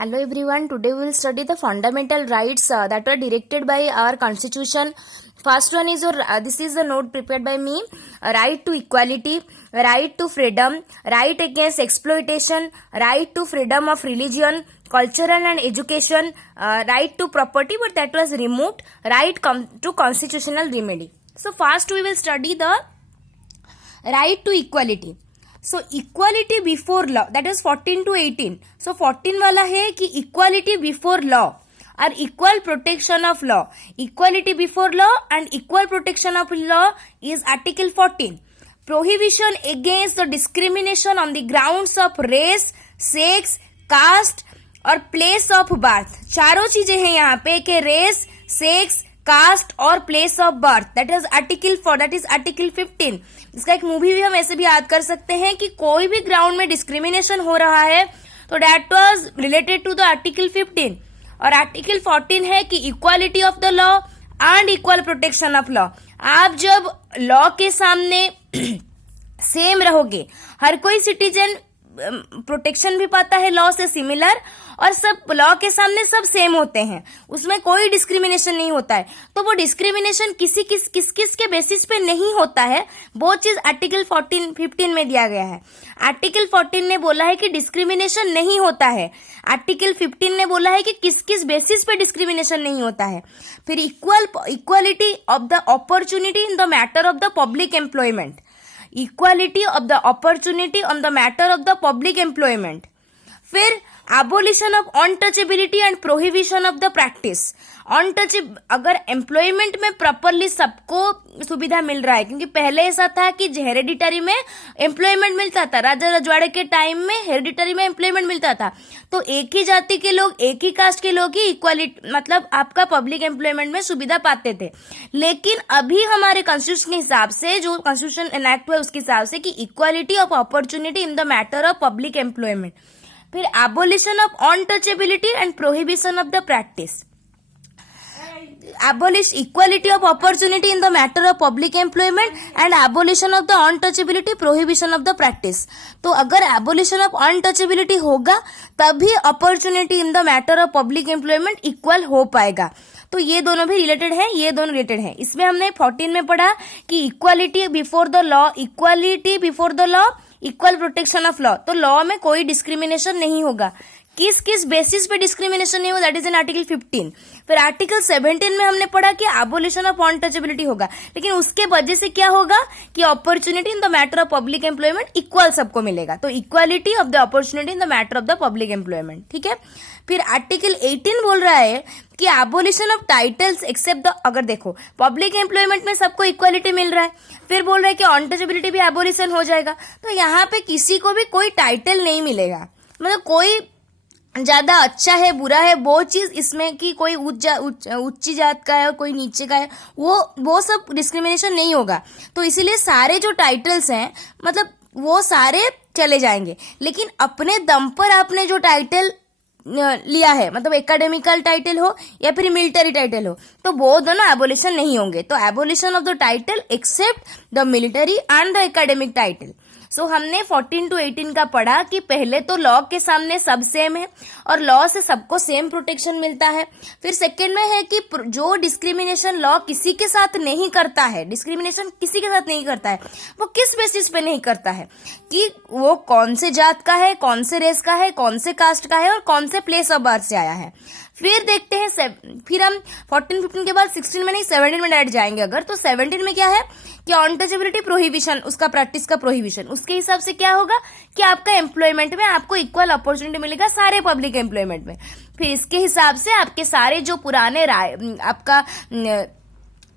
Hello everyone, today we will study the fundamental rights that were directed by our constitution. First one is this is a note prepared by me. Right to equality, right to freedom, right against exploitation, right to freedom of religion, cultural and education, right to property, but that was removed, right to constitutional remedy. So first we will study the right to equality. So equality before law, that is 14 to 18. So 14 वाला है कि equality before law और equal protection of law. Equality before law and equal protection of law is article 14. Prohibition against the discrimination on the grounds of race, sex, caste और place of birth. चारों चीजें हैं यहाँ पे कि race, sex, caste और place of birth. That is article 4, that is article 15. इसका एक मूवी भी हम ऐसे भी याद कर सकते हैं कि कोई भी ग्राउंड में डिस्क्रिमिनेशन हो रहा है तो that was related to the article 15. और आर्टिकल 14 है कि equality of the law and equal protection of law. आप जब लॉ के सामने सेम रहोगे, हर कोई सिटीजन प्रोटेक्शन भी पाता है लॉ से सिमिलर, और सब लॉ के सामने सब सेम होते हैं, उसमें कोई डिस्क्रिमिनेशन नहीं होता है. तो वो डिस्क्रिमिनेशन किस के बेसिस पे नहीं होता है, वो चीज आर्टिकल 15 में दिया गया है. आर्टिकल 14 ने बोला है कि डिस्क्रिमिनेशन नहीं होता है. आर्टिकल 15 ने बोला है कि किस बेसिस पे डिस्क्रिमिनेशन नहीं होता है. फिर equality of the opportunity in the matter of the public employment. Equality of the opportunity on the matter of the public employment. फिर abolition of untouchability and prohibition of the practice. अगर employment में properly सबको सुविधा मिल रहा है, क्योंकि पहले ऐसा था कि हेरिडिटरी में एम्प्लॉयमेंट मिलता था, राजा रजवाड़े के टाइम में हेरिडिटरी में एम्प्लॉयमेंट मिलता था, तो एक ही जाति के लोग, एक ही कास्ट के लोग ही इक्वालिटी मतलब आपका पब्लिक एम्प्लॉयमेंट में सुविधा पाते थे. लेकिन अभी हमारे कॉन्स्टिट्यूशन के हिसाब से, जो कॉन्स्टिट्यूशन एनैक्ट हुआ है उसके हिसाब से कि equality of opportunity in the matter of public employment. फिर abolition of untouchability and prohibition of the practice. abolish equality of opportunity in the matter of public employment and abolition of the untouchability, prohibition of the practice. तो अगर abolition of untouchability होगा तभी opportunity in the matter of public employment equal हो पाएगा. तो ये दोनों भी रिलेटेड हैं, ये दोनों रिलेटेड हैं. इसमें हमने 14 में पढ़ा कि equality before the law, equality before the law, equal protection of law. तो लॉ में कोई डिस्क्रिमिनेशन नहीं होगा. किस बेसिस पे डिस्क्रिमिनेशन नहीं होगा, दैट इज इन आर्टिकल 15. फिर आर्टिकल 17 में हमने पढ़ा कि एबोलिशन ऑफ अनटचेबिलिटी होगा, लेकिन उसके वजह से क्या होगा कि opportunity in the matter of public employment equal सबको मिलेगा. तो equality of the opportunity in the matter of the public employment. ठीक है. फिर आर्टिकल 18 बोल रहा है कि abolition of titles except the, अगर देखो पब्लिक एम्प्लॉयमेंट में सबको इक्वालिटी मिल रहा है, फिर बोल रहा है कि अनटचेबिलिटी भी एबोलिशन हो जाएगा. तो यहाँ पे किसी को भी कोई टाइटल नहीं मिलेगा, मतलब कोई ज्यादा अच्छा है बुरा है वो चीज इसमें कि कोई उच्च जात का है और कोई नीचे का है, वो सब डिस्क्रिमिनेशन नहीं होगा. तो इसीलिए सारे जो टाइटल्स हैं मतलब वो सारे चले जाएंगे. लेकिन अपने दम पर आपने जो टाइटल लिया है, मतलब एकेडमिकल टाइटल हो या फिर मिलिट्री टाइटल हो, तो वो दोनों एबोलिशन नहीं होंगे. तो abolition of the title except the military and the academic title. So हमने 14 to 18 का पढ़ा कि पहले तो लॉ के सामने सब सेम है और लॉ से सबको सेम प्रोटेक्शन मिलता है. फिर सेकेंड में है कि जो डिस्क्रिमिनेशन लॉ किसी के साथ नहीं करता है, डिस्क्रिमिनेशन किसी के साथ नहीं करता है, वो किस बेसिस पे नहीं करता है, कि वो कौन से जात का है, कौन से रेस का है, कौन से कास्ट का है और कौन से प्लेस ऑफ बर्थ से आया है. फिर देखते हैं फिर हम 14-15 के बाद 16 में नहीं 17 में डायरेक्ट जाएंगे. अगर तो 17 में क्या है कि अनटचेबिलिटी प्रोहिबिशन, उसका प्रैक्टिस का प्रोहिबिशन. उसके हिसाब से क्या होगा कि आपका एम्प्लॉयमेंट में आपको इक्वल अपॉर्चुनिटी मिलेगा सारे पब्लिक एम्प्लॉयमेंट में. फिर इसके हिसाब से आपके सारे जो पुराने आपका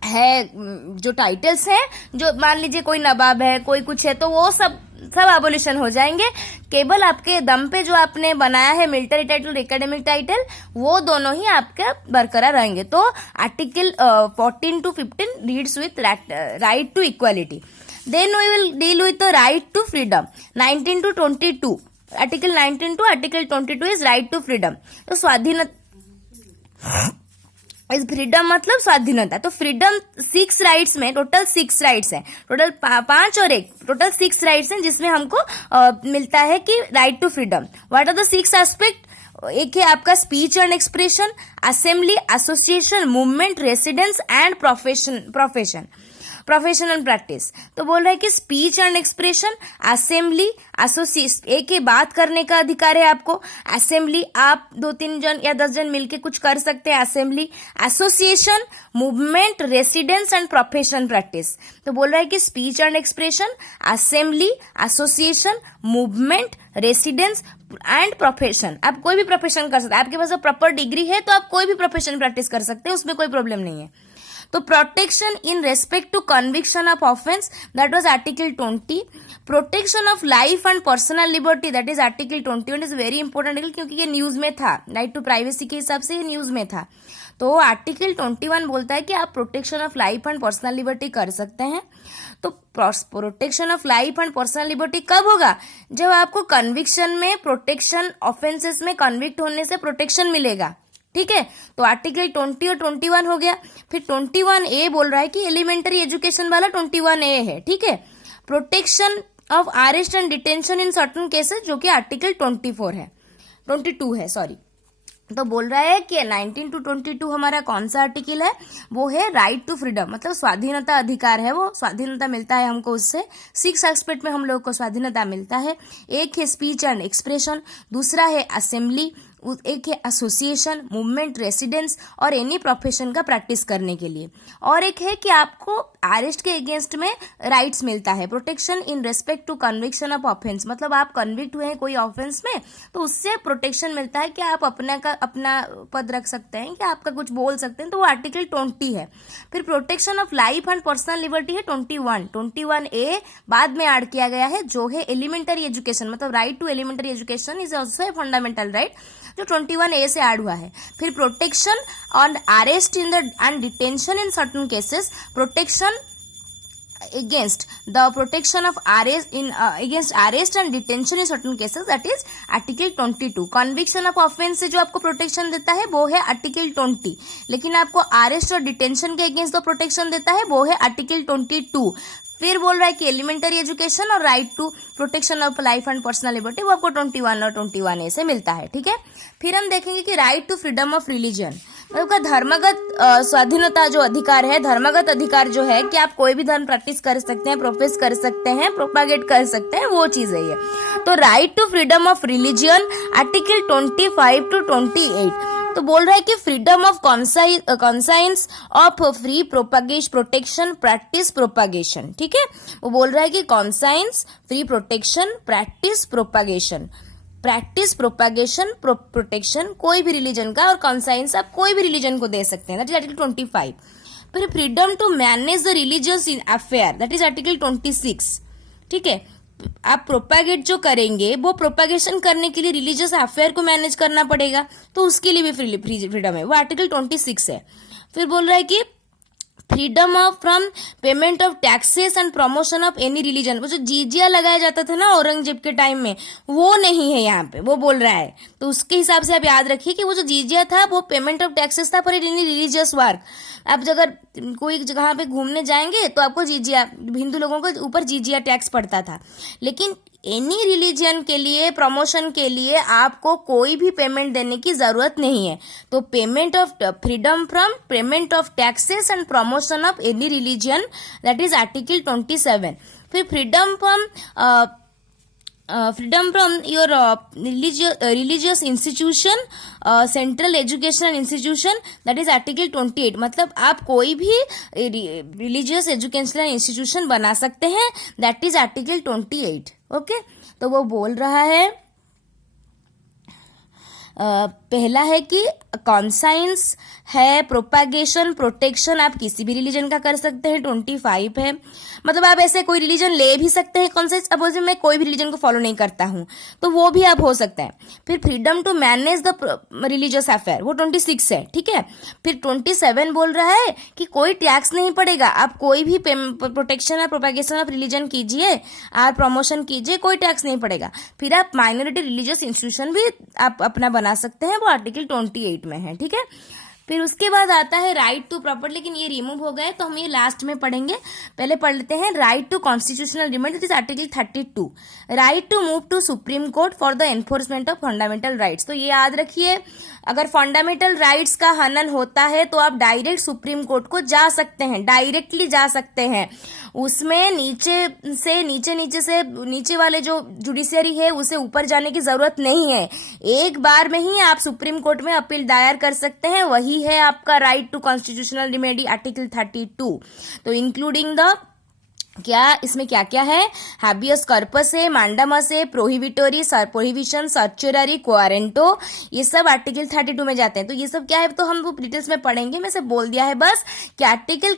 है जो टाइटल्स हैं, जो मान लीजिए कोई नवाब है, कोई कुछ है, तो वो सब एबोलिशन हो जाएंगे. केवल आपके दम पे जो आपने बनाया है मिलिट्री टाइटल, एकेडमिक टाइटल, वो दोनों ही आपके बरकरार रहेंगे. तो article 14 to 15 reads with right to equality. Then we will deal with the right to freedom. 19 to 22, article 19 to article 22 is right to freedom. तो स्वाधीनता, फ्रीडम मतलब स्वाधीनता. तो फ्रीडम 6 राइट्स में, टोटल 6 राइट्स है, टोटल 5 और 1, टोटल 6 राइट्स हैं जिसमें हमको मिलता है कि right to freedom. What are the 6 aspect? एक है आपका speech and expression, assembly, association, movement, residence and professional practice. तो बोल रहा है कि speech and expression, assembly, association, एक ही बात करने का अधिकार है आपको। असेंबली, आप 2-3 जन या 10 जन मिलके कुछ कर सकते हैं, assembly. Association, movement, residence and professional practice. तो बोल रहा है कि speech and expression, assembly, association, movement, residence and profession. आप कोई भी प्रोफेशन कर सकते हैं, आपके पास प्रॉपर डिग्री है तो आप कोई भी प्रोफेशन प्रैक्टिस कर सकते हैं, उसमें कोई प्रॉब्लम नहीं है। तो protection in respect to conviction of offence, that was article 20। Protection of life and personal liberty, that is article 21, is very important article, क्योंकि ये न्यूज में था, राइट टू प्राइवेसी के हिसाब से ये न्यूज में था। तो आर्टिकल 21 बोलता है कि आप protection of life and personal liberty कर सकते हैं। तो protection of life and personal liberty कब होगा? जब आपको कन्विक्शन में, प्रोटेक्शन ऑफेंसेस में कन्विक्ट होने से प्रोटेक्शन मिलेगा, ठीक है। तो आर्टिकल 20 और 21 हो गया। फिर 21A बोल रहा है कि एलिमेंट्री एजुकेशन वाला 21A है, ठीक है। Protection of arrest and detention in certain cases, जो कि आर्टिकल 22 है, सॉरी। तो बोल रहा है कि 19 to 22 हमारा कौन सा आर्टिकल है? वो है राइट टू फ्रीडम, मतलब स्वाधीनता अधिकार है, वो स्वाधीनता मिलता है हमको उससे। 6 एस्पेक्ट में हम लोग को स्वाधीनता मिलता है। एक है स्पीच एंड एक्सप्रेशन, दूसरा है असेंबली, एक है एसोसिएशन, मूवमेंट, रेसिडेंस और एनी प्रोफेशन का प्रैक्टिस करने के लिए, और एक है कि आपको अरेस्ट के अगेंस्ट में राइट्स मिलता है। Protection in respect to conviction of offence, मतलब आप कन्विक्ट हुए हैं कोई ऑफेंस में तो उससे प्रोटेक्शन मिलता है कि आप अपना पद रख सकते हैं, कि आपका कुछ बोल सकते हैं, तो वो आर्टिकल 20 है। फिर protection of life and personal liberty है 21A बाद में ऐड किया गया है, जो है एलिमेंटरी एजुकेशन, मतलब right to elementary education is also a fundamental right, जो 21A से ऐड हुआ है। फिर protection on arrest in the and detention in certain cases, protection against the protection of arrest in against arrest and detention in certain cases, that is article 22। conviction of offense से जो आपको protection देता है वो है article 20, लेकिन आपको arrest और डिटेंशन के अगेंस्ट जो प्रोटेक्शन देता है वो है आर्टिकल 22। फिर बोल रहा है कि एलिमेंटरी एजुकेशन और right to protection of life and personal liberty, वो आपको 21 और 21A से मिलता है, ठीक है। फिर हम देखेंगे कि right to freedom of religion, मतलब का धर्मगत स्वाधीनता जो अधिकार है, धर्मगत अधिकार जो है कि आप कोई भी धर्म प्रैक्टिस कर सकते हैं, प्रोफेस कर सकते हैं, प्रोपागेट कर सकते हैं, वो चीज है ये। तो right to freedom of religion article 25 to 28। तो बोल रहा है कि freedom of conscience of free protection practice propagation, ठीक है। वो बोल रहा है कि conscience, free protection, practice propagation, protection कोई भी रिलीजन का, और कॉन्साइंस आप कोई भी रिलीजन को दे सकते हैं, दैट इज आर्टिकल 25। फिर freedom to manage the religious in affair, that is article 26, ठीक है। आप प्रोपागेट जो करेंगे वो प्रोपागेशन करने के लिए रिलीजियस अफेयर को मैनेज करना पड़ेगा, तो उसके लिए भी फ्रीडम है, वो आर्टिकल 26 है। फिर बोल रहा है कि freedom of from payment of taxes and promotion of any religion, वो जो जिजिया लगाया जाता था ना औरंगजेब के टाइम में, वो नहीं है यहाँ पे, वो बोल रहा है। तो उसके हिसाब से आप याद रखिए कि वो जो जिजिया था वो पेमेंट ऑफ टैक्सेस था फॉर एनी रिलीजियस वर्क। आप अगर कोई जगह पे घूमने जाएंगे तो आपको जिजिया, हिंदू लोगों को ऊपर जिजिया टैक्स पड़ता था, लेकिन एनी रिलीजन के लिए, प्रमोशन के लिए आपको कोई भी पेमेंट देने की जरूरत नहीं है। तो payment of freedom from payment of taxes and promotion of any religion, that is article 27। फिर freedom from your religious institution, central educational institution, that is article 28, मतलब आप कोई भी रिलीजियस एजुकेशनल इंस्टीट्यूशन बना सकते हैं, दैट इज आर्टिकल 28, ओके। तो वो बोल रहा है पहला है कि कॉन्साइंस है, प्रोपागेशन, प्रोटेक्शन आप किसी भी रिलीजन का कर सकते हैं, 25 है, मतलब आप ऐसे कोई रिलीजन ले भी सकते हैं कॉन्साइंस। अब मैं कोई भी रिलीजन को फॉलो नहीं करता हूं तो वो भी आप हो सकता है। फिर freedom to manage the religious affair, वो 26 है, ठीक है। फिर 27 बोल रहा है कि कोई टैक्स नहीं पड़ेगा, आप कोई भी प्रोटेक्शन और प्रोपागेशन ऑफ रिलीजन कीजिए, आप प्रमोशन कीजिए, कोई टैक्स नहीं पड़ेगा। फिर आप माइनॉरिटी रिलीजियस इंस्टीट्यूशन भी आप अपना बना सकते हैं, वो आर्टिकल 28 में है, ठीक है। फिर उसके बाद आता है राइट टू प्रॉपर्टी, लेकिन ये रिमूव हो गए तो हम ये लास्ट में पढ़ेंगे। पहले पढ़ लेते हैं right to constitutional remedy, this article 32, right to move to supreme court for the enforcement of fundamental rights. तो ये याद रखिए, अगर फंडामेंटल राइट्स का हनन होता है तो आप डायरेक्ट सुप्रीम कोर्ट को जा सकते हैं, डायरेक्टली जा सकते हैं। उसमें नीचे वाले जो जुडिशियरी है उसे ऊपर जाने की जरूरत नहीं है, एक बार में ही आप सुप्रीम कोर्ट में अपील दायर कर सकते हैं। वही है आपका right to constitutional remedy article 32। तो इंक्लूडिंग द क्या इसमें क्या क्या है, हैबियस कॉर्पस है, मैंडामस है, प्रोहिबिटोरी, प्रोहिबिशन, सर्चुररी, क्वारेंटो, ये सब आर्टिकल 32 में जाते हैं। तो ये सब क्या है तो हम वो डिटेल्स में पढ़ेंगे, मैं से बोल दिया है बस कि आर्टिकल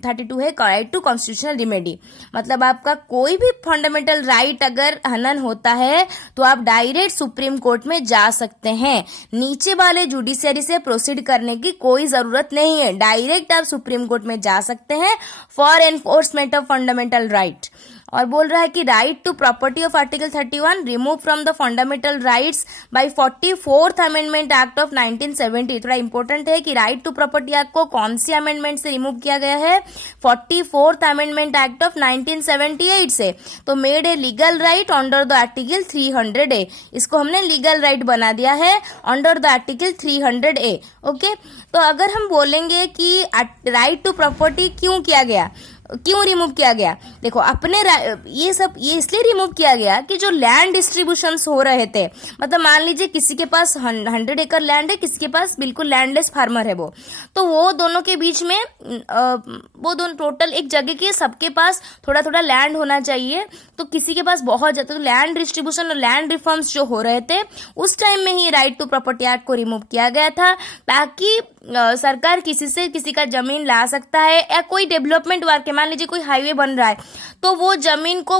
32 है राइट टू कॉन्स्टिट्यूशनल रिमेडी, मतलब आपका कोई भी फंडामेंटल राइट अगर हनन होता है तो आप डायरेक्ट सुप्रीम कोर्ट में जा सकते हैं, नीचे वाले जुडिशियरी से प्रोसीड करने की कोई जरूरत नहीं है, डायरेक्ट आप सुप्रीम कोर्ट में जा सकते हैं for enforcement of fundamental right. और बोल रहा है कि right to property of article 31 remove from the fundamental rights by 44th amendment act of 1970। थोड़ा इंपॉर्टेंट है कि राइट टू प्रॉपर्टी एक्ट को कौन सी अमेंडमेंट से रिमूव किया गया है, 44th अमेंडमेंट एक्ट ऑफ 1978 से। तो made a legal right under the article 300A, इसको हमने लीगल राइट बना दिया है under the article 300A। Okay, तो अगर हम बोलेंगे कि राइट टू प्रॉपर्टी क्यों किया गया, क्यों रिमूव किया गया, देखो अपने ये इसलिए रिमूव किया गया कि जो लैंड डिस्ट्रीब्यूशंस हो रहे थे, मतलब मान लीजिए किसी के पास 100 एकड़ लैंड है, किसी के पास बिल्कुल लैंडलेस फार्मर है, वो तो वो दोनों के बीच में वो दोनों टोटल एक जगह के सबके पास थोड़ा थोड़ा लैंड होना चाहिए। तो किसी के पास बहुत ज्यादा, तो लैंड डिस्ट्रीब्यूशन और लैंड रिफॉर्म्स जो हो रहे थे उस टाइम में ही राइट टू प्रॉपर्टी एक्ट को रिमूव किया गया था, ताकि सरकार किसी का जमीन ला सकता है, या कोई डेवलपमेंट वर्क है, मान लीजिए कोई हाईवे बन रहा है तो वो जमीन को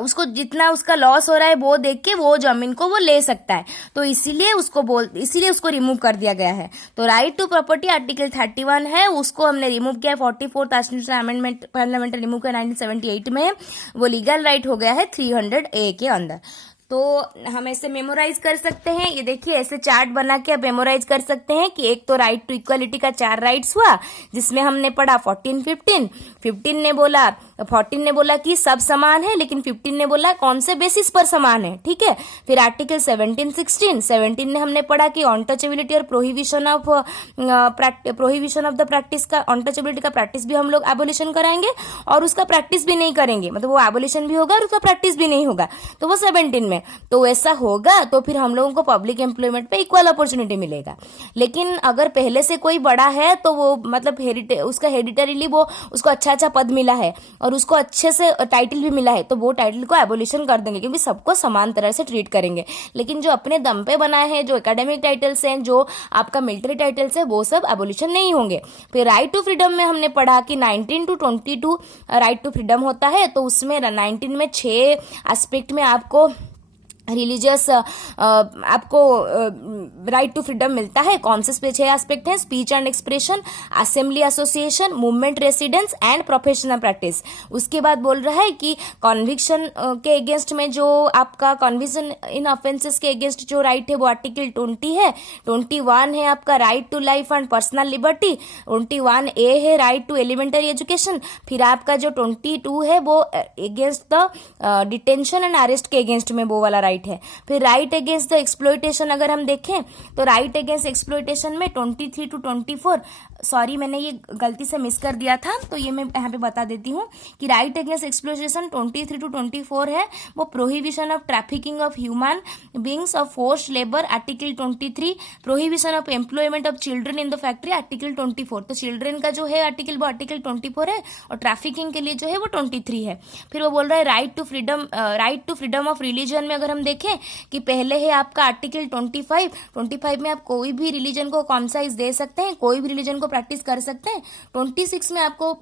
उसको जितना उसका लॉस हो रहा है वो देख के वो जमीन को वो ले सकता है। तो इसीलिए उसको रिमूव कर दिया गया है। तो राइट टू प्रॉपर्टी आर्टिकल 31 है, उसको हमने रिमूव किया 44th constitutional amendment parliament remove किया 1978 में, वो लीगल राइट हो गया है 300A के अंदर। तो हम ऐसे मेमोराइज कर सकते हैं, ये देखिए ऐसे चार्ट बना के आप मेमोराइज कर सकते हैं कि एक तो राइट टू इक्वालिटी का 4 राइट्स हुआ, जिसमें हमने पढ़ा 14 ने बोला कि सब समान है, लेकिन 15 ने बोला कौन से बेसिस पर समान है, ठीक है। फिर आर्टिकल 17 ने हमने पढ़ा कि अनटचेबिलिटी और प्रोहिबिशन ऑफ द प्रैक्टिस का, अनटचेबिलिटी का प्रैक्टिस भी हम लोग एबोलिशन कराएंगे और उसका प्रैक्टिस भी नहीं करेंगे, मतलब वो एबोलिशन भी होगा और उसका प्रैक्टिस भी नहीं होगा, तो वो 17 में। तो ऐसा होगा तो फिर हम लोगों को पब्लिक एम्प्लॉयमेंट पे इक्वल अपॉर्चुनिटी मिलेगा। लेकिन अगर पहले से कोई बड़ा है तो वो मतलब उसका हेरिटेरिली वो उसको अच्छा पद मिला है और उसको अच्छे से टाइटल भी मिला है, तो वो टाइटल को एबोलिशन कर देंगे, क्योंकि सबको समान तरह से ट्रीट करेंगे। लेकिन जो अपने दम पे बनाए हैं, जो एकेडमिक टाइटल्स हैं, जो आपका मिलिट्री टाइटल्स है, वो सब एबोलिशन नहीं होंगे। फिर राइट टू फ्रीडम में हमने पढ़ा कि 19 to 22 राइट टू फ्रीडम होता है, तो उसमें 19 में 6 एस्पेक्ट में आपको रिलीजियस आपको राइट टू फ्रीडम मिलता है। कौन से 6 एस्पेक्ट हैं, speech and expression, assembly association, movement residence and professional practice. उसके बाद बोल रहा है कि कॉन्विक्शन के अगेंस्ट में जो आपका कॉन्विक्शन इन ऑफेंसेस के अगेंस्ट जो राइट है वो आर्टिकल 20 है। 21 है आपका right to life and personal liberty. 21A है राइट टू एलिमेंटरी एजुकेशन। फिर आपका जो 22 है वो against the detention and arrest के अगेंस्ट में वो वाला राइट है। फिर राइट अगेंस्ट द एक्सप्लॉयटेशन अगर हम देखें तो राइट अगेंस्ट एक्सप्लॉयटेशन में 23 to 24, सॉरी मैंने ये गलती से मिस कर दिया था, तो ये मैं यहाँ पे बता देती हूँ कि राइट अगेंस्ट एक्सप्लॉयटेशन 23 to 24 है वो prohibition of trafficking of human beings of forced labour article 23, prohibition of employment of children in the factory article 24। तो चिल्ड्रन का जो है आर्टिकल वो आर्टिकल 24 है और ट्रैफिकिंग के लिए जो है वो 23 है। फिर वो बोल रहा है right to freedom of religion में अगर हम देखें कि पहले है आपका आर्टिकल 25 में आप कोई भी रिलीजन को कॉन्साइज दे सकते हैं, कोई भी रिलीजन को प्रैक्टिस कर सकते हैं। 26 में आपको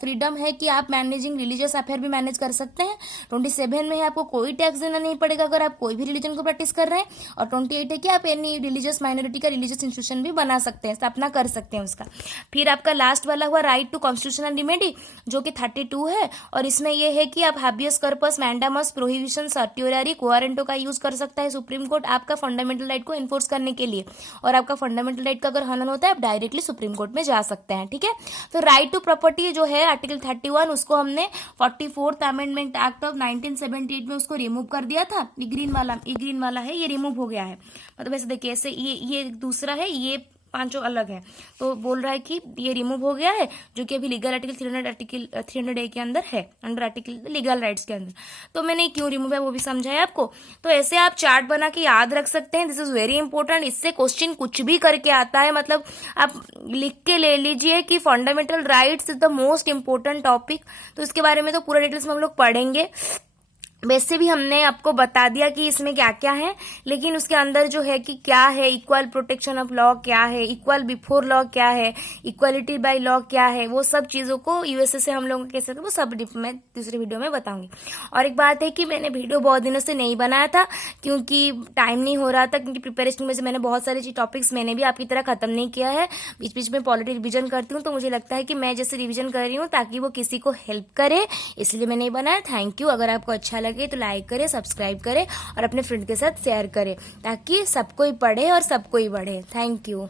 फ्रीडम है कि आप मैनेजिंग रिलीजियस अफेयर भी मैनेज कर सकते हैं। 27 में है आपको कोई टैक्स देना नहीं पड़ेगा अगर आप कोई भी रिलीजन को प्रैक्टिस कर रहे हैं। और 28 है कि आप एनी रिलीजियस माइनॉरिटी का रिलीजियस इंस्टीट्यूशन भी बना सकते हैं, स्थापना कर सकते हैं उसका। फिर आपका लास्ट वाला हुआ राइट टू कॉन्स्टिट्यूशनल रिमेडी जो कि 32 है, और इसमें यह है कि आप हाबियस कॉर्पस, मैंडामस, प्रोहिबिशन, सर्ट्यूररी, क्वारेंटो का का यूज कर सकता है सुप्रीम कोर्ट आपका फंडामेंटल राइट को इन्फोर्स करने के लिए, और आपका फंडामेंटल राइट का अगर हनन होता है आप डायरेक्टली सुप्रीम कोर्ट में जा सकते हैं, ठीक है। तो राइट टू प्रॉपर्टी जो है आर्टिकल 31 उसको हमने 44th अमेंडमेंट एक्ट ऑफ 1978 में उसको रिमूव कर दिया था। ये ग्रीन वाला है, ये रिमूव हो गया है। मतलब ऐसे देखिए, ऐसे ये दूसरा है, ये पांचों अलग है, तो बोल रहा है कि ये रिमूव हो गया है, जो कि अभी लीगल आर्टिकल 300A के अंदर है, अंडर आर्टिकल लीगल राइट्स के अंदर। तो मैंने क्यों रिमूव है वो भी समझाया आपको। तो ऐसे आप चार्ट बना के याद रख सकते हैं, दिस इज वेरी इंपॉर्टेंट। इससे क्वेश्चन कुछ भी करके आता है, मतलब आप लिख के ले लीजिए कि fundamental rights is the most important topic. तो इसके बारे में तो पूरा डिटेल्स में हम लोग पढ़ेंगे। वैसे भी हमने आपको बता दिया कि इसमें क्या क्या है, लेकिन उसके अंदर जो है कि क्या है, इक्वल प्रोटेक्शन ऑफ लॉ क्या है, इक्वल बिफोर लॉ क्या है, इक्वालिटी बाय लॉ क्या है, वो सब चीजों को यूएसए से हम लोग कैसे वो सब मैं दूसरे वीडियो में बताऊंगी। और एक बात है कि मैंने वीडियो बहुत दिनों से नहीं बनाया था क्योंकि टाइम नहीं हो रहा था, क्योंकि प्रिपरेशन में से मैंने बहुत सारे टॉपिक्स मैंने भी आपकी तरह खत्म नहीं किया है। बीच बीच में पॉलिटी रिविजन करती हूँ, तो मुझे लगता है कि मैं जैसे रिविजन कर रही हूँ ताकि वो किसी को हेल्प करे, इसलिए मैंने बनाया। Thank you. अगर आपको अच्छा लगे तो लाइक करें, सब्सक्राइब करें और अपने फ्रेंड के साथ शेयर करें ताकि सब कोई पढ़े और सब कोई बढ़े। Thank you.